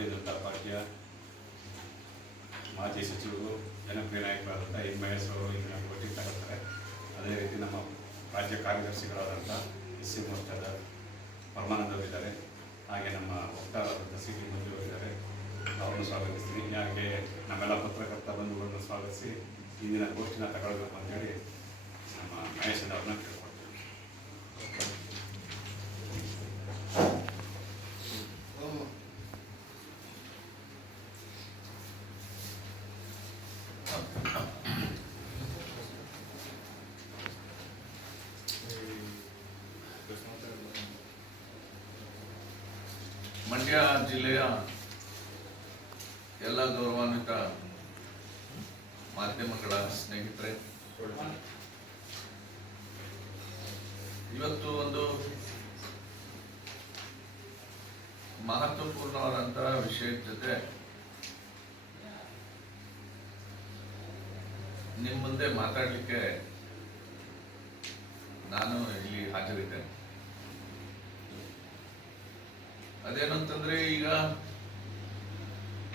ಭಾರತೀಯ ಜನತಾ ಮಾಜಿ ಸಚಿವರು ಜನಪ್ರಿಯ ನಾಯಕರಾದಂಥ ಎಂ ಮಹೇಶ್ ಅವರು ಇದನ್ನು ಒಟ್ಟಿಗೆ ತಗೊಳ್ತಾರೆ ಅದೇ ರೀತಿ ನಮ್ಮ ರಾಜ್ಯ ಕಾರ್ಯದರ್ಶಿಗಳಾದಂಥ ಎಸ್ ಸಿ ಮೋರ್ಚಾದ ಪರಮಾನಂದ್ ಅವರಿದ್ದಾರೆ ಹಾಗೆ ನಮ್ಮ ವಕ್ತಾರರಾದಂಥ ಸಿ ಟಿ ಮಂಜು ಅವರಿದ್ದಾರೆ ಅವ್ರನ್ನು ಸ್ವಾಗತಿಸ್ತೀನಿ ಹಾಗೆ ನಮ್ಮೆಲ್ಲ ಪತ್ರಕರ್ತ ಬಂಧುಗಳನ್ನು ಸ್ವಾಗತಿಸಿ ಇಂದಿನ ಗೋಷ್ಠಿನ ತಗೊಳ್ಬೇಕು ಅಂತೇಳಿ ನಮ್ಮ ಮಹೇಶ್ ಅವ್ರನ್ನ ಕೇಳ್ಕೊಳ್ತೀವಿ ಮಂಡ್ಯ ಜಿಲ್ಲೆಯ ಎಲ್ಲ ಗೌರವಾನ್ವಿತ ಮಾಧ್ಯಮಗಳ ಸ್ನೇಹಿತರೆ ಇವತ್ತು ಒಂದು ಮಹತ್ವಪೂರ್ಣವಾದಂತಹ ವಿಷಯದ ಜೊತೆ ನಿಮ್ಮ ಮುಂದೆ ಮಾತಾಡಲಿಕ್ಕೆ ನಾನು ಇಲ್ಲಿ ಹಾಜರಿದ್ದೇನೆ. ಅದೇನಂತಂದ್ರೆ ಈಗ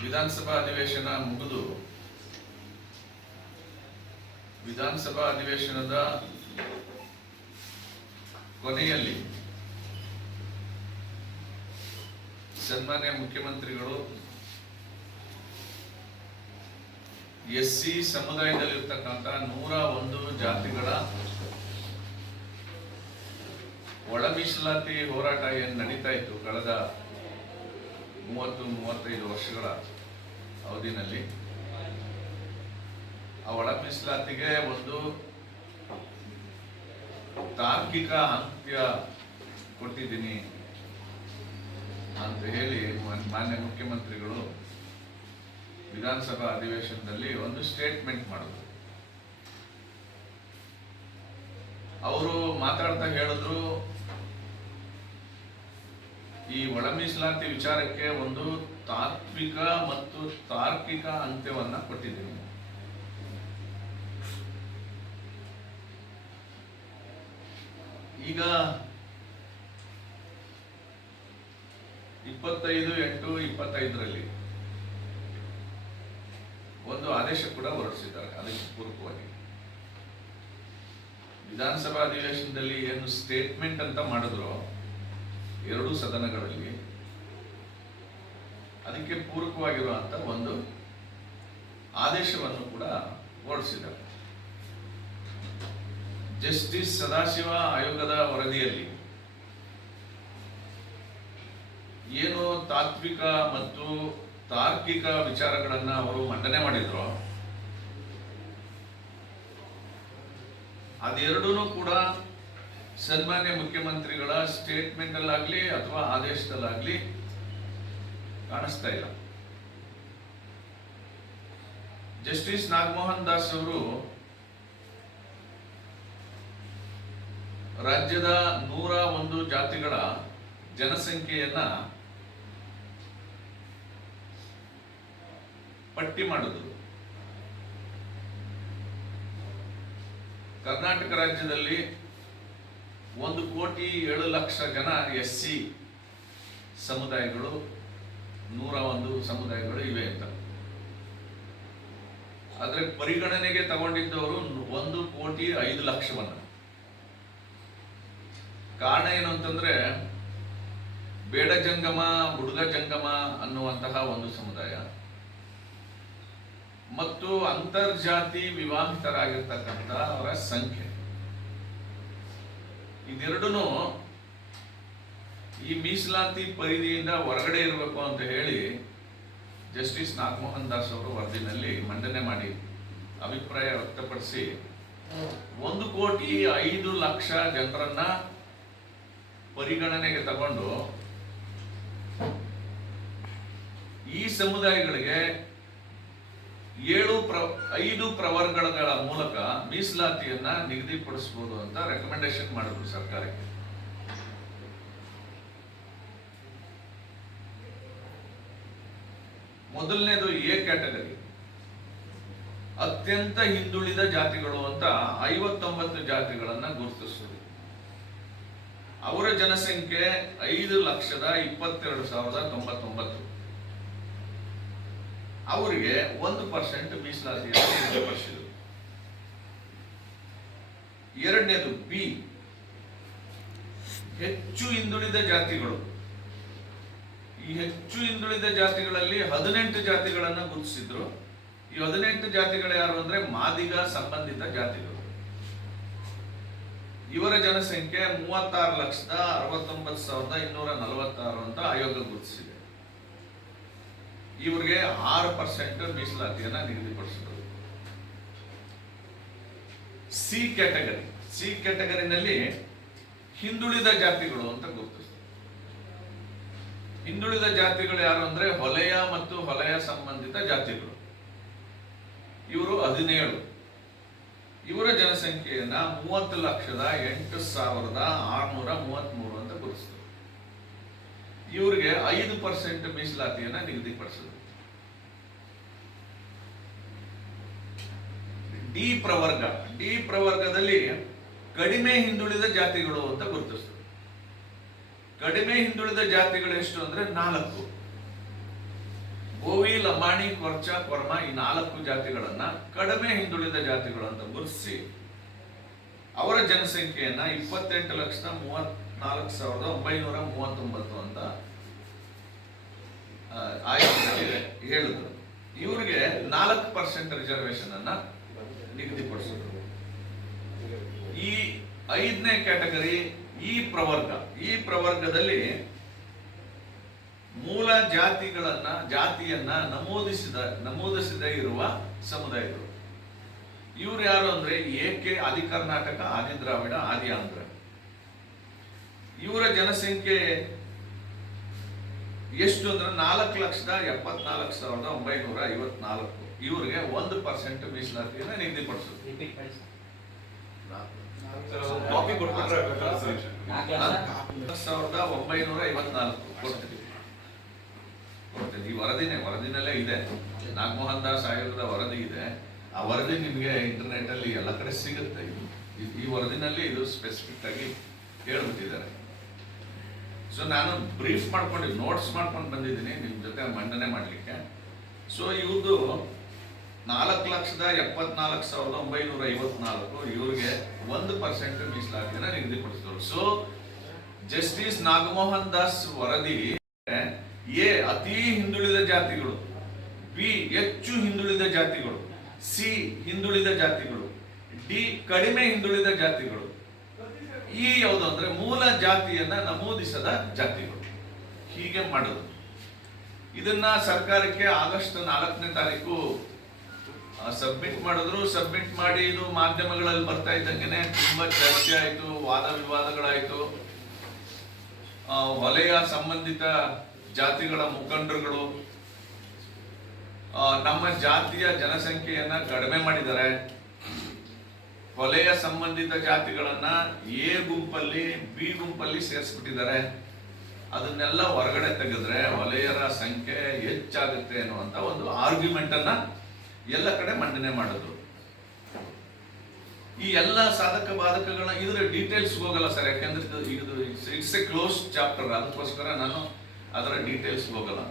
ವಿಧಾನಸಭಾ ಅಧಿವೇಶನ ಮುಗಿದು, ವಿಧಾನಸಭಾ ಅಧಿವೇಶನದ ಕೊನೆಯಲ್ಲಿ ಸನ್ಮಾನ್ಯ ಮುಖ್ಯಮಂತ್ರಿಗಳು ಎಸ್ ಸಿ ಸಮುದಾಯದಲ್ಲಿರ್ತಕ್ಕಂಥ ನೂರ ಒಂದು ಜಾತಿಗಳ ಒಳ ಮೀಸಲಾತಿ ಹೋರಾಟ ಏನು ನಡೀತಾ ಇತ್ತು ಕಳೆದ ಮೂವತ್ತು, ಮೂವತ್ತೈದು ವರ್ಷಗಳ ಅವಧಿನಲ್ಲಿ? ಆ ಒಳ ಮೀಸಲಾತಿಗೆ ಒಂದು ತಾರ್ಕಿಕ ಅಂತ್ಯ ಕೊಟ್ಟಿದ್ದೀನಿ ಅಂತ ಹೇಳಿ ಮನ್- ಮಾನ್ಯ ಮುಖ್ಯಮಂತ್ರಿಗಳು ವಿಧಾನಸಭಾ ಅಧಿವೇಶನದಲ್ಲಿ ಒಂದು ಸ್ಟೇಟ್ಮೆಂಟ್ ಮಾಡಿದ್ರು ಅವರು ಮಾತಾಡ್ತಾ ಹೇಳಿದ್ರು, ಈ ಒಳ ಮೀಸಲಾತಿ ವಿಚಾರಕ್ಕೆ ಒಂದು ತಾತ್ವಿಕ ಮತ್ತು ತಾರ್ಕಿಕ ಅಂತ್ಯವನ್ನ ಕೊಟ್ಟಿದ್ದೀವಿ ಈಗ ಇಪ್ಪತ್ತೈದು ಎಂಟು ಇಪ್ಪತ್ತೈದರಲ್ಲಿ ಒಂದು ಆದೇಶ ಕೂಡ ಹೊರಡಿಸಿದ್ದಾರೆ, ಅದಕ್ಕೆ ಪೂರಕವಾಗಿ. ವಿಧಾನಸಭಾ ಅಧಿವೇಶನದಲ್ಲಿ ಏನು ಸ್ಟೇಟ್ಮೆಂಟ್ ಅಂತ ಮಾಡಿದ್ರು, ಎರಡು ಸದನಗಳಲ್ಲಿ ಅದಕ್ಕೆ ಪೂರಕವಾಗಿರುವಂತ ಒಂದು ಆದೇಶವನ್ನು ಕೂಡ ಹೊರಡಿಸಿದ್ದಾರೆ. ಜಸ್ಟಿಸ್ ಸದಾಶಿವ ಆಯೋಗದ ವರದಿಯಲ್ಲಿ ಏನು ತಾತ್ವಿಕ ಮತ್ತು ತಾರ್ಕಿಕ ವಿಚಾರಗಳನ್ನ ಅವರು ಮಂಡನೆ ಮಾಡಿದ್ರು. ಅದೆರಡೂ ಕೂಡ ಸನ್ಮಾನ್ಯ ಮುಖ್ಯಮಂತ್ರಿಗಳ ಸ್ಟೇಟ್ಮೆಂಟ್ ಅಲ್ಲಾಗ್ಲಿ ಅಥವಾ ಆದೇಶದಲ್ಲಾಗ್ಲಿ ಕಾಣಿಸ್ತಾ ಇಲ್ಲ. ಜಸ್ಟಿಸ್ ನಾಗಮೋಹನ್ ದಾಸ್ ಅವರು ರಾಜ್ಯದ ನೂರ ಒಂದು ಜಾತಿಗಳ ಜನಸಂಖ್ಯೆಯನ್ನ ಪಟ್ಟಿ ಮಾಡುದು. ಕರ್ನಾಟಕ ರಾಜ್ಯದಲ್ಲಿ ಒಂದು ಕೋಟಿ ಏಳು ಲಕ್ಷ ಜನ ಎಸ್ ಸಿ ಸಮುದಾಯಗಳು, ನೂರ ಒಂದು ಸಮುದಾಯಗಳು ಇವೆ ಅಂತ. ಆದರೆ ಪರಿಗಣನೆಗೆ ತಗೊಂಡಿದ್ದವರು ಒಂದು ಕೋಟಿ ಐದು ಲಕ್ಷವನ್ನ. ಕಾರಣ ಏನು ಅಂತಂದ್ರೆ ಬೇಡ ಜಂಗಮ ಹುಡುಗ ಜಂಗಮ ಅನ್ನುವಂತಹ ಒಂದು ಸಮುದಾಯ. ಮತ್ತು ಅಂತರ್ಜಾತಿ ವಿವಾಹಿತರಾಗಿರ್ತಕ್ಕಂಥ ಅವರ ಸಂಖ್ಯೆ. ಇದೆರಡೂ ಈ ಮೀಸಲಾತಿ ಪರಿಧಿಯಿಂದ ಹೊರಗಡೆ ಇರಬೇಕು ಅಂತ ಹೇಳಿ ಜಸ್ಟಿಸ್ ನಾಗಮೋಹನ್ ದಾಸ್ ಅವರು ವರದಿನಲ್ಲಿ ಮಂಡನೆ ಮಾಡಿ ಅಭಿಪ್ರಾಯ ವ್ಯಕ್ತಪಡಿಸಿ, ಒಂದು ಕೋಟಿ ಐದು ಲಕ್ಷ ಜನರನ್ನ ಪರಿಗಣನೆಗೆ ತಗೊಂಡು ಈ ಸಮುದಾಯಗಳಿಗೆ ಏಳು ಪ್ರ, ಐದು ಪ್ರವರ್ಗಗಳ ಮೂಲಕ ಮೀಸಲಾತಿಯನ್ನ ನಿಗದಿಪಡಿಸಬಹುದು ಅಂತ ರೆಕಮೆಂಡೇಶನ್ ಮಾಡಿದ್ರು ಸರ್ಕಾರಕ್ಕೆ. ಮೊದಲನೇದು ಎ ಕ್ಯಾಟಗರಿ. ಅತ್ಯಂತ ಹಿಂದುಳಿದ ಜಾತಿಗಳು ಅಂತ ಐವತ್ತೊಂಬತ್ತು ಜಾತಿಗಳನ್ನ ಗುರುತಿಸಿದ್ರು ಅವರ ಜನಸಂಖ್ಯೆ ಐದು ಲಕ್ಷದ ಇಪ್ಪತ್ತೆರಡು ಸಾವಿರದ ತೊಂಬತ್ತೊಂಬತ್ತು. ಅವರಿಗೆ ಒಂದು ಪರ್ಸೆಂಟ್ ಮೀಸಲಾತಿ ಎರಡನೇದು ಬಿ ಹೆಚ್ಚು ಹಿಂದುಳಿದ ಜಾತಿಗಳು. ಈ ಹೆಚ್ಚು ಹಿಂದುಳಿದ ಜಾತಿಗಳಲ್ಲಿ ಹದಿನೆಂಟು ಜಾತಿಗಳನ್ನು ಗುರುತಿಸಿದ್ರು. ಈ ಹದಿನೆಂಟು ಜಾತಿಗಳು ಯಾರು ಅಂದ್ರೆ ಮಾದಿಗ ಸಂಬಂಧಿತ ಜಾತಿಗಳು. ಇವರ ಜನಸಂಖ್ಯೆ ಮೂವತ್ತಾರು ಲಕ್ಷದ ಅರವತ್ತೊಂಬತ್ತು ಸಾವಿರದ ಇನ್ನೂರ ನಲವತ್ತಾರು ಅಂತ ಆಯೋಗ ಗುರುತಿಸಿದೆ. ಇವರಿಗೆ ಆರು ಪರ್ಸೆಂಟ್ ಮೀಸಲಾತಿಯನ್ನ ನಿಗದಿಪಡಿಸಿದ್ರು. ಸಿ ಕ್ಯಾಟಗರಿ ಸಿ ಕ್ಯಾಟಗರಿನಲ್ಲಿ ಹಿಂದುಳಿದ ಜಾತಿಗಳು ಅಂತ ಗುರುತಿಸ್ತಾರೆ. ಹಿಂದುಳಿದ ಜಾತಿಗಳು ಯಾರು ಅಂದ್ರೆ ಹೊಲೆಯ ಮತ್ತು ಹೊಲೆಯ ಸಂಬಂಧಿತ ಜಾತಿಗಳು. ಇವರು ಹದಿನೇಳು. ಇವರ ಜನಸಂಖ್ಯೆಯನ್ನ ಮೂವತ್ತು ಲಕ್ಷದ ಎಂಟು ಸಾವಿರದ ಆರ್ನೂರ ಮೂವತ್ತ್ ಮೂರು ಇವರಿಗೆ ಐದು ಪರ್ಸೆಂಟ್ ಮೀಸಲಾತಿಯನ್ನ ನಿಗದಿಪಡಿಸಿದ್ರು ಡಿ ಪ್ರವರ್ಗ, ಡಿ ಪ್ರವರ್ಗದಲ್ಲಿ ಕಡಿಮೆ ಹಿಂದುಳಿದ ಜಾತಿಗಳು ಅಂತ ಗುರುತಿಸಿದ್ರು ಕಡಿಮೆ ಹಿಂದುಳಿದ ಜಾತಿಗಳು ಎಷ್ಟು ಅಂದ್ರೆ ನಾಲ್ಕು. ಗೋವಿ, ಲಂಬಾಣಿ, ಕೊರ್ಚ, ಕೊರ್ಮ ಈ ನಾಲ್ಕು ಜಾತಿಗಳನ್ನ ಕಡಿಮೆ ಹಿಂದುಳಿದ ಜಾತಿಗಳು ಅಂತ ಗುರುತಿಸಿ ಅವರ ಜನಸಂಖ್ಯೆಯನ್ನ ಇಪ್ಪತ್ತೆಂಟು ಲಕ್ಷದ ಮೂವತ್ನಾಲ್ಕು ಸಾವಿರದ ಒಂಬೈನೂರ ಮೂವತ್ತೊಂಬತ್ತು ಅಂತ ಆಯೋಗದಲ್ಲಿ ಹೇಳಿದ್ರು ಇವರಿಗೆ ನಾಲ್ಕು ಪರ್ಸೆಂಟ್ ರಿಸರ್ವೇಶನ್ ಅನ್ನ ನಿಗದಿಪಡಿಸಿದ್ರು. ಈ ಐದನೇ ಕ್ಯಾಟಗರಿ ಈ ಪ್ರವರ್ಗ, ಈ ಪ್ರವರ್ಗದಲ್ಲಿ ಮೂಲ ಜಾತಿಗಳನ್ನ, ಜಾತಿಯನ್ನ ನಮೂದಿಸಿದ, ನಮೂದಿಸದೇ ಇರುವ ಸಮುದಾಯಗಳು. ಇವ್ರು ಯಾರು ಅಂದ್ರೆ ಏಕೆ ಆದಿ ಕರ್ನಾಟಕ, ಆದಿ ದ್ರಾವಿಡ, ಆದಿ ಆಂಧ್ರ. ಇವರ ಜನಸಂಖ್ಯೆ ಎಷ್ಟು ಅಂದ್ರೆ ನಾಲ್ಕು ಲಕ್ಷದ ಎಪ್ಪತ್ನಾಲ್ಕು ಸಾವಿರದ ಒಂಬೈನೂರ ಐವತ್ನಾಲ್ಕು. ಇವರಿಗೆ ಒಂದು ಪರ್ಸೆಂಟ್ ಮೀಸಲಾತಿಯನ್ನು ನಿಗದಿಪಡಿಸುತ್ತೆ ಸಾವಿರದ ಒಂಬೈನೂರ ಐವತ್ನಾಲ್ಕು ಕೊಡ್ತೀವಿ. ಕೊಡ್ತೀನಿ ಈ ವರದಿನೇ ವರದಿನಲ್ಲೇ ಇದೆ. ನಾಗಮೋಹನ್ ದಾಸ್ ಆಯೋಗದ ವರದಿ ಇದೆ. ಆ ವರದಿ ನಿಮಗೆ ಇಂಟರ್ನೆಟ್ ಅಲ್ಲಿ ಎಲ್ಲ ಕಡೆ ಸಿಗುತ್ತೆ. ಈ- ಈ ವರದಿನಲ್ಲಿ ಇದು ಸ್ಪೆಸಿಫಿಕ್ ಆಗಿ ಹೇಳ್ಬಿಟ್ಟಿದ್ದಾರೆ. ಸೊ ನಾನು ಬ್ರೀಫ್ ಮಾಡ್ಕೊಂಡು ನೋಟ್ಸ್ ಮಾಡ್ಕೊಂಡು ಬಂದಿದ್ದೀನಿ ನಿಮ್ಮ ಜೊತೆ ಮಂಡನೆ ಮಾಡಲಿಕ್ಕೆ. ಸೊ ಇವ್ರದ್ದು ನಾಲ್ಕು ಲಕ್ಷದ ಎಪ್ಪತ್ನಾಲ್ಕು ಸಾವಿರದ ಒಂಬೈನೂರ ಐವತ್ನಾಲ್ಕು, ಇವ್ರಿಗೆ ಒಂದು ಪರ್ಸೆಂಟ್ ಮೀಸಲಾತಿಯನ್ನ ನಿಗದಿಪಡಿಸಿದ್ರು ಸೊ ಜಸ್ಟಿಸ್ ನಾಗಮೋಹನ್ ದಾಸ್ ವರದಿ, ಎ, ಅತಿ ಹಿಂದುಳಿದ ಜಾತಿಗಳು, ಬಿ, ಹೆಚ್ಚು ಹಿಂದುಳಿದ ಜಾತಿಗಳು, ಸಿ, ಹಿಂದುಳಿದ ಜಾತಿಗಳು, ಡಿ, ಕಡಿಮೆ ಹಿಂದುಳಿದ ಜಾತಿಗಳು ಈ ಯಾವುದು ಅಂದ್ರೆ ಮೂಲ ಜಾತಿಯನ್ನ ನಮೂದಿಸದ ಜಾತಿಗಳು. ಹೀಗೆ ಮಾಡೋದು. ಇದನ್ನ ಸರ್ಕಾರಕ್ಕೆ ಆಗಸ್ಟ್ ನಾಲ್ಕನೇ ತಾರೀಕು ಸಬ್ಮಿಟ್ ಮಾಡಿದ್ರು. ಸಬ್ಮಿಟ್ ಮಾಡಿ ಇದು ಮಾಧ್ಯಮಗಳಲ್ಲಿ ಬರ್ತಾ ಇದ್ದಂಗೆನೆ ತುಂಬಾ ಚರ್ಚೆ ಆಯ್ತು, ವಾದ ವಿವಾದಗಳಾಯ್ತು. ವಲಯ ಸಂಬಂಧಿತ ಜಾತಿಗಳ ಮುಖಂಡರುಗಳು ನಮ್ಮ ಜಾತಿಯ ಜನಸಂಖ್ಯೆಯನ್ನ ಕಡಿಮೆ ಮಾಡಿದ್ದಾರೆ. ವಲಯ ಸಂಬಂಧಿತ ಜಾತಿಗಳನ್ನ ಎ ಗುಂಪಲ್ಲಿ, ಬಿ ಗುಂಪಲ್ಲಿ ಸೇರಿಸ್ಬಿಟ್ಟಿದ್ದಾರೆ. ಅದನ್ನೆಲ್ಲ ಹೊರಗಡೆ ತೆಗೆದ್ರೆ ವಲಯರ ಸಂಖ್ಯೆ ಹೆಚ್ಚಾಗುತ್ತೆ ಅನ್ನುವಂತ ಒಂದು ಆರ್ಗ್ಯುಮೆಂಟ್ ಅನ್ನ ಎಲ್ಲ ಕಡೆ ಮಂಡನೆ ಮಾಡೋದು. ಈ ಎಲ್ಲ ಸಾಧಕ ಬಾಧಕಗಳನ್ನ ಇದರ ಡೀಟೇಲ್ಸ್ ಹೋಗಲ್ಲ ಸರ್, ಯಾಕೆಂದ್ರೆ ಇದು ಇಟ್ಸ್ ಎ ಕ್ಲೋಸ್ ಚಾಪ್ಟರ್ ಅದಕ್ಕೋಸ್ಕರ ನಾನು ಅದರ ಡೀಟೇಲ್ಸ್ ಹೋಗಲ್ಲ.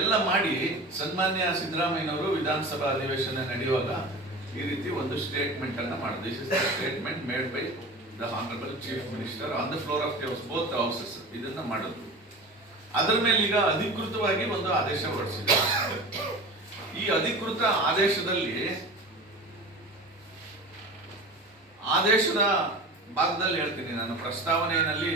ಎಲ್ಲ ಮಾಡಿ ಸನ್ಮಾನ್ಯ ಸಿದ್ದರಾಮಯ್ಯನವರು ವಿಧಾನಸಭಾ ಅಧಿವೇಶನ ನಡೆಯುವಾಗ ಈ ರೀತಿ ಒಂದು ಸ್ಟೇಟ್ಮೆಂಟ್ ಅನ್ನ ಮಾಡಿದೆ. This is statement made by the honourable chief minister on the floor of the house both houses ಇದನ್ನ ಮಾಡಿದ್ರು ಅದರ ಮೇಲೆ ಈಗ ಅಧಿಕೃತವಾಗಿ ಒಂದು ಆದೇಶ ಹೊರಡಿಸಿದೆ. ಈ ಅಧಿಕೃತ ಆದೇಶದಲ್ಲಿ ಆದೇಶದ ಭಾಗದಲ್ಲಿ ಹೇಳ್ತೀನಿ ನಾನು. ಪ್ರಸ್ತಾವನೆಯಲ್ಲಿ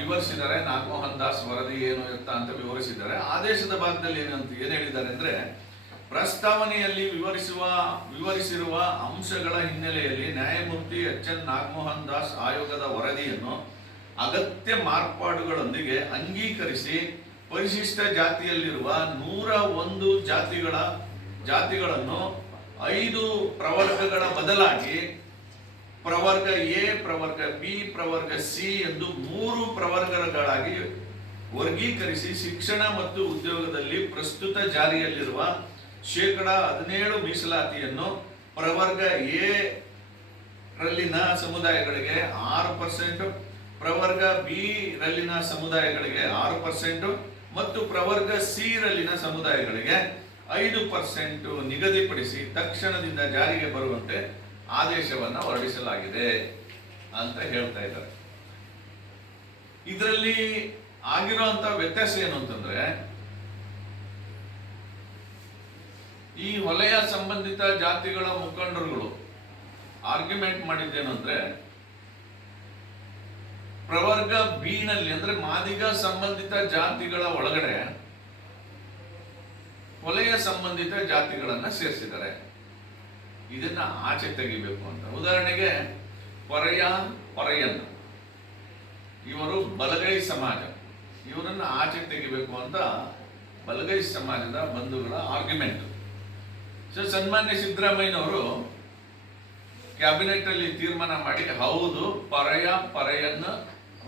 ವಿವರಿಸಿದ್ದಾರೆ. ನಾಗಮೋಹನ್ ದಾಸ್ ವರದಿ ಏನು ಇರ್ತಾ ಅಂತ ವಿವರಿಸಿದ್ದಾರೆ. ಆದೇಶದ ಭಾಗದಲ್ಲಿ ಏನಂತ ಏನ್ ಹೇಳಿದ್ದಾರೆ ಅಂದ್ರೆ ಪ್ರಸ್ತಾವನೆಯಲ್ಲಿ ವಿವರಿಸುವ, ವಿವರಿಸಿರುವ ಅಂಶಗಳ ಹಿನ್ನೆಲೆಯಲ್ಲಿ ನ್ಯಾಯಮೂರ್ತಿ ಎಚ್ ಎನ್ ನಾಗಮೋಹನ್ ದಾಸ್ ಆಯೋಗದ ವರದಿಯನ್ನು ಅಗತ್ಯ ಮಾರ್ಪಾಡುಗಳೊಂದಿಗೆ ಅಂಗೀಕರಿಸಿ ಪರಿಶಿಷ್ಟ ಜಾತಿಯಲ್ಲಿರುವ ನೂರ ಒಂದು ಜಾತಿಗಳ, ಜಾತಿಗಳನ್ನು ಐದು ಪ್ರವರ್ಗಗಳ ಬದಲಾಗಿ ಪ್ರವರ್ಗ ಎ, ಪ್ರವರ್ಗ ಬಿ, ಪ್ರವರ್ಗ ಸಿ ಎಂದು ಮೂರು ಪ್ರವರ್ಗಗಳಾಗಿ ವರ್ಗೀಕರಿಸಿ ಶಿಕ್ಷಣ ಮತ್ತು ಉದ್ಯೋಗದಲ್ಲಿ ಪ್ರಸ್ತುತ ಜಾರಿಯಲ್ಲಿರುವ ಶೇಕಡ ಹದಿನೇಳು ಮೀಸಲಾತಿಯನ್ನು ಪ್ರವರ್ಗ ಎ ರಲ್ಲಿನ ಸಮುದಾಯಗಳಿಗೆ ಆರು ಪರ್ಸೆಂಟ್, ಪ್ರವರ್ಗ ಬಿ ರಲ್ಲಿನ ಸಮುದಾಯಗಳಿಗೆ ಆರು ಪರ್ಸೆಂಟ್ ಮತ್ತು ಪ್ರವರ್ಗ ಸಿ ರಲ್ಲಿನ ಸಮುದಾಯಗಳಿಗೆ ಐದು ಪರ್ಸೆಂಟ್ ನಿಗದಿಪಡಿಸಿ ತಕ್ಷಣದಿಂದ ಜಾರಿಗೆ ಬರುವಂತೆ ಆದೇಶವನ್ನು ಹೊರಡಿಸಲಾಗಿದೆ ಅಂತ ಹೇಳ್ತಾ ಇದ್ದಾರೆ. ಇದರಲ್ಲಿ ಆಗಿರುವಂತ ವ್ಯತ್ಯಾಸ ಏನು ಅಂತಂದ್ರೆ ಈ ವಲಯ ಸಂಬಂಧಿತ ಜಾತಿಗಳ ಮುಖಂಡರುಗಳು ಆರ್ಗ್ಯುಮೆಂಟ್ ಮಾಡಿದ್ದೇನೆಂದ್ರೆ ಪ್ರವರ್ಗ ಬಿ ನಲ್ಲಿ ಅಂದ್ರೆ ಮಾದಿಗ ಸಂಬಂಧಿತ ಜಾತಿಗಳ ಒಳಗಡೆ ವಲಯ ಸಂಬಂಧಿತ ಜಾತಿಗಳನ್ನ ಸೇರಿಸಿದ್ದಾರೆ. ಇದನ್ನ ಆಚೆ ತೆಗಿಬೇಕು ಅಂತ. ಉದಾಹರಣೆಗೆ ಪರಯ ಪರಯನ್ನ ಇವರು ಬಲಗೈ ಸಮಾಜ. ಇವರನ್ನ ಆಚೆ ತೆಗಿಬೇಕು ಅಂತ ಬಲಗೈ ಸಮಾಜದ ಬಂಧುಗಳ ಆರ್ಗ್ಯುಮೆಂಟ್ ಸೊ ಸನ್ಮಾನ್ಯ ಸಿದ್ದರಾಮಯ್ಯನವರು ಕ್ಯಾಬಿನೆಟ್ ಅಲ್ಲಿ ತೀರ್ಮಾನ ಮಾಡಿ, ಹೌದು, ಪರಯ, ಪರೆಯನ್ನ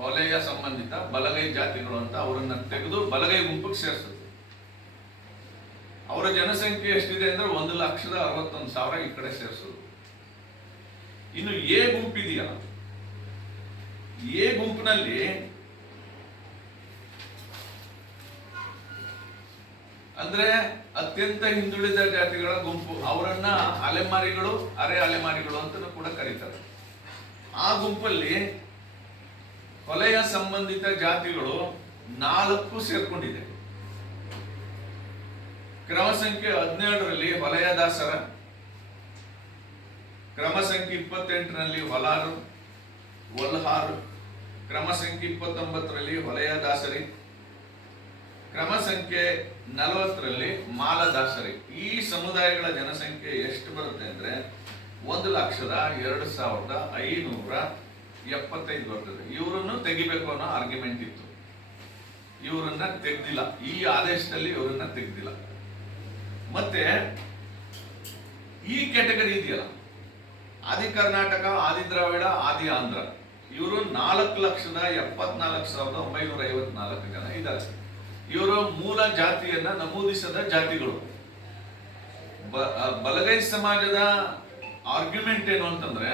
ವಲಯ ಸಂಬಂಧಿತ ಬಲಗೈ ಜಾತಿಗಳು ಅಂತ ಅವರನ್ನ ತೆಗೆದು ಬಲಗೈ ಗುಂಪಿಗೆ ಸೇರಿಸುತ್ತೆ ಅವರ ಜನಸಂಖ್ಯೆ ಎಷ್ಟಿದೆ ಅಂದ್ರೆ ಒಂದು ಲಕ್ಷದ ಅರವತ್ತೊಂದು ಸಾವಿರ ಈ ಕಡೆ ಸೇರಿಸೋದು. ಇನ್ನು ಎ ಗುಂಪಿದೆಯಲ್ಲ, ಎ ಗುಂಪಿನಲ್ಲಿ ಅಂದ್ರೆ ಅತ್ಯಂತ ಹಿಂದುಳಿದ ಜಾತಿಗಳ ಗುಂಪು. ಅವರನ್ನ ಅಲೆಮಾರಿಗಳು, ಅರೆ ಅಲೆಮಾರಿಗಳು ಅಂತ ಕೂಡ ಕರೀತಾರೆ. ಆ ಗುಂಪಲ್ಲಿ ಕೊಲೆಯ ಸಂಬಂಧಿತ ಜಾತಿಗಳು ನಾಲ್ಕು ಸೇರ್ಕೊಂಡಿದೆ. ಕ್ರಮ ಸಂಖ್ಯೆ ಹದಿನೇಳರಲ್ಲಿ ವಲಯ ದಾಸರ ಕ್ರಮ ಸಂಖ್ಯೆ ಇಪ್ಪತ್ತೆಂಟರಲ್ಲಿ ಹೊಲಾರು ವಲ್ಹಾರು, ಕ್ರಮ ಸಂಖ್ಯೆ ಇಪ್ಪತ್ತೊಂಬತ್ತರಲ್ಲಿ ವಲಯ ದಾಸರಿ ಕ್ರಮ ಸಂಖ್ಯೆ ನಲವತ್ತರಲ್ಲಿ ಮಾಲದಾಸರಿ. ಈ ಸಮುದಾಯಗಳ ಜನಸಂಖ್ಯೆ ಎಷ್ಟು ಬರುತ್ತೆ ಅಂದ್ರೆ ಒಂದು ಲಕ್ಷದ ಎರಡು ಸಾವಿರದ ಐನೂರ ಎಪ್ಪತ್ತೈದು ಬರ್ತದೆ. ಇವರನ್ನು ತೆಗಿಬೇಕು ಅನ್ನೋ ಆರ್ಗ್ಯುಮೆಂಟ್ ಇತ್ತು. ಇವರನ್ನ ತೆಗ್ದಿಲ್ಲ. ಈ ಆದೇಶದಲ್ಲಿ ಇವರನ್ನ ತೆಗ್ದಿಲ್ಲ. ಮತ್ತೆ ಈ ಕ್ಯಾಟಗರಿ ಇದೆಯಲ್ಲ. ಆದಿ ಕರ್ನಾಟಕ, ಆದಿ ದ್ರಾವಿಡ, ಆದಿ ಆಂಧ್ರ. ಇವರು ನಾಲ್ಕು ಲಕ್ಷದ ಎಪ್ಪತ್ನಾಲ್ಕು ಸಾವಿರದ ಒಂಬೈನೂರ ಐವತ್ನಾಲ್ಕು ಜನ ಇದ್ದಾರೆ. ಇವರು ಮೂಲ ಜಾತಿಯನ್ನ ನಮೂದಿಸದ ಜಾತಿಗಳು. ಬಲಗೈ ಸಮಾಜದ ಆರ್ಗ್ಯುಮೆಂಟ್ ಏನು ಅಂತಂದ್ರೆ,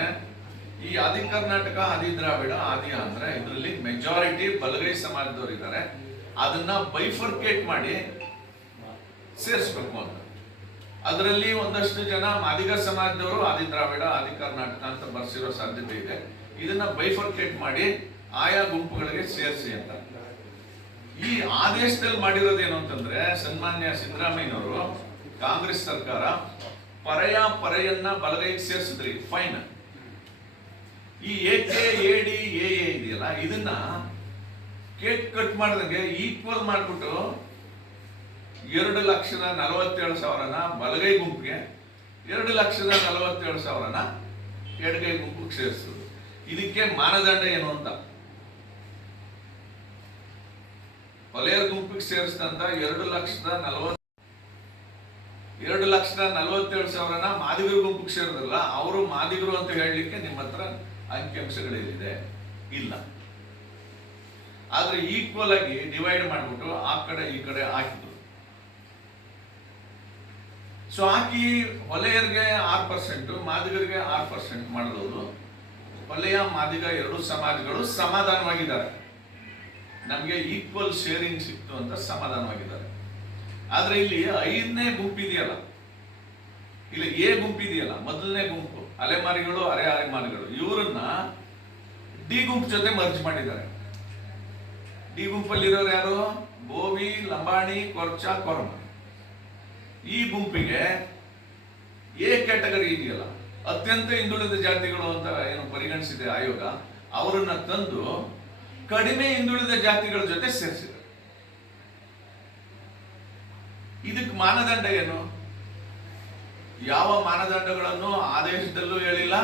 ಈ ಆದಿ ಕರ್ನಾಟಕ, ಆದಿ ದ್ರಾವಿಡ, ಆದಿ ಅಂದ್ರೆ ಇದರಲ್ಲಿ ಮೆಜಾರಿಟಿ ಬಲಗೈ ಸಮಾಜದವರು ಇದ್ದಾರೆ ಅದನ್ನ ಬೈಫರ್ಕೇಟ್ ಮಾಡಿ ಸೇರಿಸ್ಬೇಕು ಅಂತ. ಅದರಲ್ಲಿ ಒಂದಷ್ಟು ಜನ ಮಾದಿಗ ಸಮಾಜದವರು ಆದಿ ದ್ರಾವಿಡ, ಆದಿ ಕರ್ನಾಟಕ ಅಂತ ಬರ್ಸಿರೋ ಸಾಧ್ಯತೆ ಇದೆ. ಇದನ್ನ ಬೈಫರ್ಕೇಟ್ ಮಾಡಿ ಆಯಾ ಗುಂಪುಗಳಿಗೆ ಸೇರಿಸಿ ಅಂತ. ಈ ಆದೇಶದಲ್ಲಿ ಮಾಡಿರೋದೇನು ಅಂತಂದ್ರೆ ಸನ್ಮಾನ್ಯ ಸಿದ್ದರಾಮಯ್ಯನವರು ಕಾಂಗ್ರೆಸ್ ಸರ್ಕಾರ ಪರಯ ಪರೆಯನ್ನ ಬಲಗೈಗೆ ಸೇರಿಸಿದ್ರಿ ಫೈನ್ ಈ A K A D A A ಇದೆಯಲ್ಲ, ಇದನ್ನ ಕೇಕ್ ಕಟ್ ಮಾಡಿದಂಗೆ ಈಕ್ವಲ್ ಮಾಡ್ಬಿಟ್ಟು ಎರಡು ಲಕ್ಷದ ನಲವತ್ತೇಳು ಸಾವಿರನ ಬಲಗೈ ಗುಂಪಿಗೆ, ಎರಡು ಲಕ್ಷದ ನಲವತ್ತೇಳು ಸಾವಿರನ ಎಡಗೈ ಗುಂಪಿಗೆ ಸೇರಿಸೋದು ಇದಕ್ಕೆ ಮಾನದಂಡ ಏನು ಅಂತ? ವಲಯರ್ ಗುಂಪಿಗೆ ಸೇರಿಸಿದಂತ ಎರಡು ಲಕ್ಷದ ನಲವತ್ ಎರಡು ಲಕ್ಷದ ನಲವತ್ತೇಳು ಸಾವಿರನ ಮಾದಿಗರು ಗುಂಪಿಗೆ ಸೇರಿದ್ರಲ್ಲ, ಅವರು ಮಾದಿಗರು ಅಂತ ಹೇಳಲಿಕ್ಕೆ ನಿಮ್ಮ ಹತ್ರ ಅಂಕಿಅಂಶಗಳಿದೆ ಇಲ್ಲ. ಆದ್ರೆ ಈಕ್ವಲ್ ಆಗಿ ಡಿವೈಡ್ ಮಾಡಿಬಿಟ್ಟು ಆ ಕಡೆ ಈ ಕಡೆ ಹಾಕಿದ್ರು. ಸೊ ಹಾಕಿ ವಲಯರಿಗೆ ಆರು ಪರ್ಸೆಂಟ್ ಮಾದಿಗರಿಗೆ ಆರು ಪರ್ಸೆಂಟ್ ಮಾಡಿದವರು ವಲಯ ಮಾದಿಗ ಎರಡು ಸಮಾಜಗಳು ಸಮಾಧಾನವಾಗಿದ್ದಾರೆ. ನಮಗೆ ಈಕ್ವಲ್ ಶೇರಿಂಗ್ ಸಿಕ್ತು ಅಂತ ಸಮಾಧಾನವಾಗಿದ್ದಾರೆ. ಆದರೆ ಇಲ್ಲಿ ಐದನೇ ಗುಂಪಿದೆಯಲ್ಲ ಇಲ್ಲಿ, ಎ ಗುಂಪಿದೆಯಲ್ಲ ಮೊದಲನೇ ಗುಂಪು. ಅಲೆಮಾರಿಗಳು, ಅರೆ ಅಲೆಮಾರಿಗಳು. ಇವರನ್ನ ಡಿ ಗುಂಪು ಜೊತೆ ಮರ್ಜ್ ಮಾಡಿದ್ದಾರೆ. ಡಿ ಗುಂಪಲ್ಲಿರೋರು ಯಾರು? ಬೋವಿ, ಲಂಬಾಣಿ, ಕೊರ್ಚ ಕೊರಮ ಈ ಗುಂಪಿಗೆ ಎ ಕ್ಯಾಟಗರಿ ಇದೆಯಲ್ಲ? ಅತ್ಯಂತ ಹಿಂದುಳಿದ ಜಾತಿಗಳು ಅಂತ ಏನು ಪರಿಗಣಿಸಿದೆ ಆಯೋಗ, ಅವರನ್ನ ತಂದು ಕಡಿಮೆ ಹಿಂದುಳಿದ ಜಾತಿಗಳ ಜೊತೆ ಸೇರಿಸಿದರು. ಇದಕ್ಕೆ ಮಾನದಂಡ ಏನು? ಯಾವ ಮಾನದಂಡಗಳನ್ನು ಆದೇಶದಲ್ಲೂ ಹೇಳಿಲ್ಲ,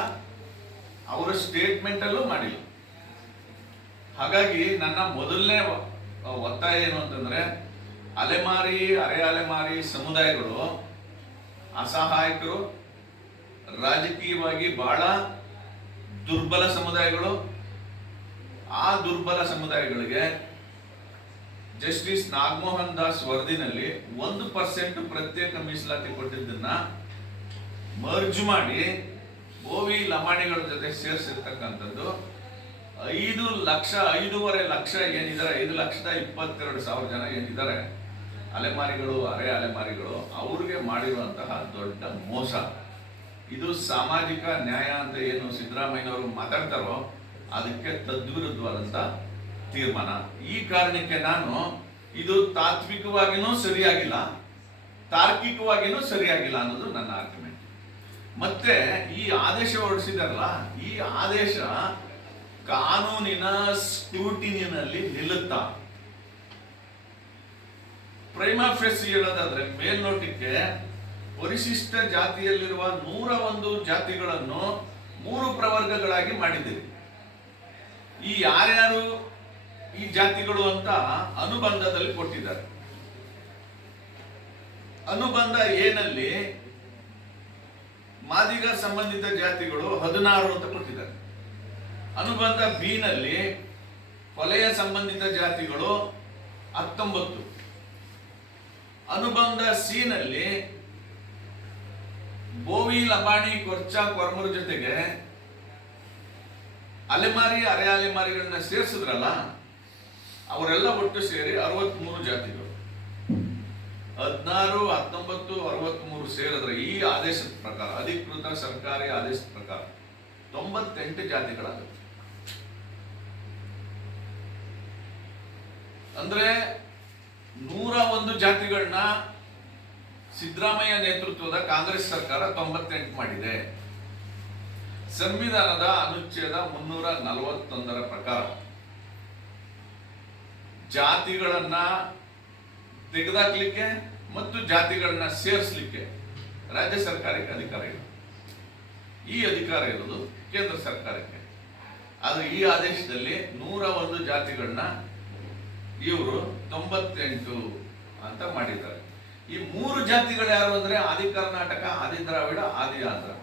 ಅವರ ಸ್ಟೇಟ್ಮೆಂಟ್ ಅಲ್ಲೂ ಮಾಡಿಲ್ಲ. ಹಾಗಾಗಿ ನನ್ನ ಮೊದಲನೇ ಒತ್ತಾಯ ಏನು ಅಂತಂದ್ರೆ, ಅಲೆಮಾರಿ, ಅರೆ ಅಲೆಮಾರಿ ಸಮುದಾಯಗಳು ಅಸಹಾಯಕರು, ರಾಜಕೀಯವಾಗಿ ಬಹಳ ದುರ್ಬಲ ಸಮುದಾಯಗಳು ಆ ದುರ್ಬಲ ಸಮುದಾಯಗಳಿಗೆ ಜಸ್ಟಿಸ್ ನಾಗಮೋಹನ್ ದಾಸ್ ವರದಿನಲ್ಲಿ ಒಂದು ಪರ್ಸೆಂಟ್ ಪ್ರತ್ಯೇಕ ಮೀಸಲಾತಿ ಕೊಟ್ಟಿದ್ದನ್ನ ಮರ್ಜ್ ಮಾಡಿ ಓವಿ ಲಮಾಣಿಗಳ ಜೊತೆ ಸೇರಿಸಿರ್ತಕ್ಕಂಥದ್ದು. ಐದು ಲಕ್ಷ, ಐದೂವರೆ ಲಕ್ಷ ಏನಿದ್ದಾರೆ ಐದು ಲಕ್ಷದ ಇಪ್ಪತ್ತೆರಡು ಸಾವಿರ ಜನ ಏನಿದ್ದಾರೆ ಅಲೆಮಾರಿಗಳು, ಅರೆ ಅಲೆಮಾರಿಗಳು, ಅವ್ರಿಗೆ ಮಾಡಿರುವಂತಹ ದೊಡ್ಡ ಮೋಸ. ಇದು ಸಾಮಾಜಿಕ ನ್ಯಾಯ ಅಂತ ಏನು ಸಿದ್ದರಾಮಯ್ಯನವರು ಮಾತಾಡ್ತಾರೋ ಅದಕ್ಕೆ ತದ್ವಿರುದ್ಧವಾದಂತ ತೀರ್ಮಾನ. ಈ ಕಾರಣಕ್ಕೆ ನಾನು ಇದು ತಾತ್ವಿಕವಾಗಿನೂ ಸರಿಯಾಗಿಲ್ಲ, ತಾರ್ಕಿಕವಾಗಿನೂ ಸರಿಯಾಗಿಲ್ಲ ಅನ್ನೋದು ನನ್ನ ಆರ್ಗ್ಯುಮೆಂಟ್ ಮತ್ತೆ ಈ ಆದೇಶ ಹೊರಡಿಸಿದಾರಲ್ಲ, ಈ ಆದೇಶ ಕಾನೂನಿನ ಸ್ಕ್ರೂಟಿನಿನಲ್ಲಿ ನಿಲ್ಲುತ್ತಾ. ಪ್ರೈಮಾ ಫೆಸ್ ಹೇಳೋದಾದ್ರೆ ಮೇಲ್ನೋಟಕ್ಕೆ ಪರಿಶಿಷ್ಟ ಜಾತಿಯಲ್ಲಿರುವ ನೂರ ಒಂದು ಜಾತಿಗಳನ್ನು ಮೂರು ಪ್ರವರ್ಗಗಳಾಗಿ ಮಾಡಿದ್ದೀರಿ. ಈ ಯಾರ್ಯಾರು ಈ ಜಾತಿಗಳು ಅಂತ ಅನುಬಂಧದಲ್ಲಿ ಕೊಟ್ಟಿದ್ದಾರೆ. ಅನುಬಂಧ ಏನಲ್ಲಿ ಮಾದಿಗ ಸಂಬಂಧಿತ ಜಾತಿಗಳು ಹದಿನಾರು ಅಂತ ಕೊಟ್ಟಿದ್ದಾರೆ. ಅನುಬಂಧ ಬಿ ನಲ್ಲಿ ಕೊಲೆಯ ಸಂಬಂಧಿತ ಜಾತಿಗಳು ಹತ್ತೊಂಬತ್ತು. ಅನುಬಂಧ ಸಿ ನಲ್ಲಿ ಬೋವಿ ಲಬಾಣಿ ಕೊರ್ಚ ಕೊರ್ಮುರ್ ಜೊತೆಗೆ ಅಲೆಮಾರಿ ಅರೆ ಅಲೆಮಾರಿಗಳನ್ನ ಸೇರಿಸಿದ್ರಲ್ಲ, ಅವರೆಲ್ಲ ಒಟ್ಟು ಸೇರಿ ಅರವತ್ಮೂರು ಜಾತಿಗಳು. ಹದಿನಾರು, ಹತ್ತೊಂಬತ್ತು, ಅರವತ್ಮೂರು ಸೇರಿದ್ರೆ ಈ ಆದೇಶದ ಪ್ರಕಾರ, ಅಧಿಕೃತ ಸರ್ಕಾರಿ ಆದೇಶದ ಪ್ರಕಾರ ತೊಂಬತ್ತೆಂಟು ಜಾತಿಗಳಾಗುತ್ತೆ. ಅಂದ್ರೆ ನೂರ ಒಂದು ಜಾತಿಗಳನ್ನ ಸಿದ್ದರಾಮಯ್ಯ ನೇತೃತ್ವದ ಕಾಂಗ್ರೆಸ್ ಸರ್ಕಾರ ತೊಂಬತ್ತೆಂಟು ಮಾಡಿದೆ. ಸಂವಿಧಾನದ ಅನುಚ್ಛೇದ ಮುನ್ನೂರ ನಲವತ್ತೊಂದರ ಪ್ರಕಾರ ಜಾತಿಗಳನ್ನ ತೆಗೆದಾಕ್ಲಿಕ್ಕೆ ಮತ್ತು ಜಾತಿಗಳನ್ನ ಸೇರಿಸಲಿಕ್ಕೆ ರಾಜ್ಯ ಸರ್ಕಾರಕ್ಕೆ ಅಧಿಕಾರ ಇದೆ ಈ ಅಧಿಕಾರ ಇರೋದು ಕೇಂದ್ರ ಸರ್ಕಾರಕ್ಕೆ. ಆದ್ರೆ ಈ ಆದೇಶದಲ್ಲಿ ನೂರ ಒಂದು ಜಾತಿಗಳನ್ನ ಇವರು ತೊಂಬತ್ತೆಂಟು ಅಂತ ಮಾಡಿದ್ದಾರೆ. ಈ ಮೂರು ಜಾತಿಗಳು ಯಾರು ಅಂದ್ರೆ ಆದಿ ಕರ್ನಾಟಕ, ಆದಿ ದ್ರಾವಿಡ, ಆದಿ ಆಂಧ್ರ.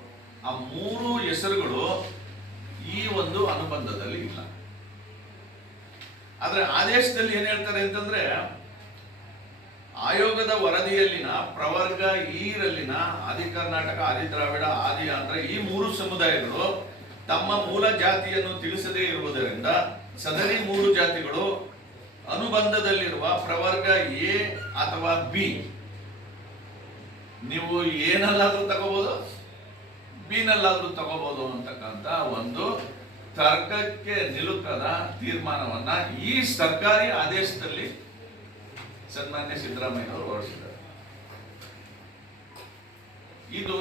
ಆ ಮೂರು ಹೆಸರುಗಳು ಈ ಒಂದು ಅನುಬಂಧದಲ್ಲಿ ಇಲ್ಲ. ಆದ್ರೆ ಆದೇಶದಲ್ಲಿ ಏನ್ ಹೇಳ್ತಾರೆ ಅಂತಂದ್ರೆ, ಆಯೋಗದ ವರದಿಯಲ್ಲಿನ ಪ್ರವರ್ಗ ಈರಲ್ಲಿನ ಆದಿ ಕರ್ನಾಟಕ, ಆದಿ ದ್ರಾವಿಡ, ಆದಿ ಆಂಧ್ರ ಈ ಮೂರು ಸಮುದಾಯಗಳು ತಮ್ಮ ಮೂಲ ಜಾತಿಯನ್ನು ತಿಳಿಸದೇ ಇರುವುದರಿಂದ ಸದರಿ ಮೂರು ಜಾತಿಗಳು ಅನುಬಂಧದಲ್ಲಿರುವ ಪ್ರವರ್ಗ ಎ ಅಥವಾ ಬಿ. ನೀವು ಏನಲ್ಲಾದ್ರೂ ತಗೋಬಹುದು ಬಿನಲ್ಲಾದ್ರೂ ತಗೋಬಹುದು ಅಂತಕ್ಕಂಥ ಒಂದು ತರ್ಕಕ್ಕೆ ನಿಲುಕದ ತೀರ್ಮಾನವನ್ನ ಈ ಸರ್ಕಾರಿ ಆದೇಶದಲ್ಲಿ ಸನ್ಮಾನ್ಯ ಸಿದ್ದರಾಮಯ್ಯನವರು ಹೊರಡಿಸಿದ್ದಾರೆ. ಇದು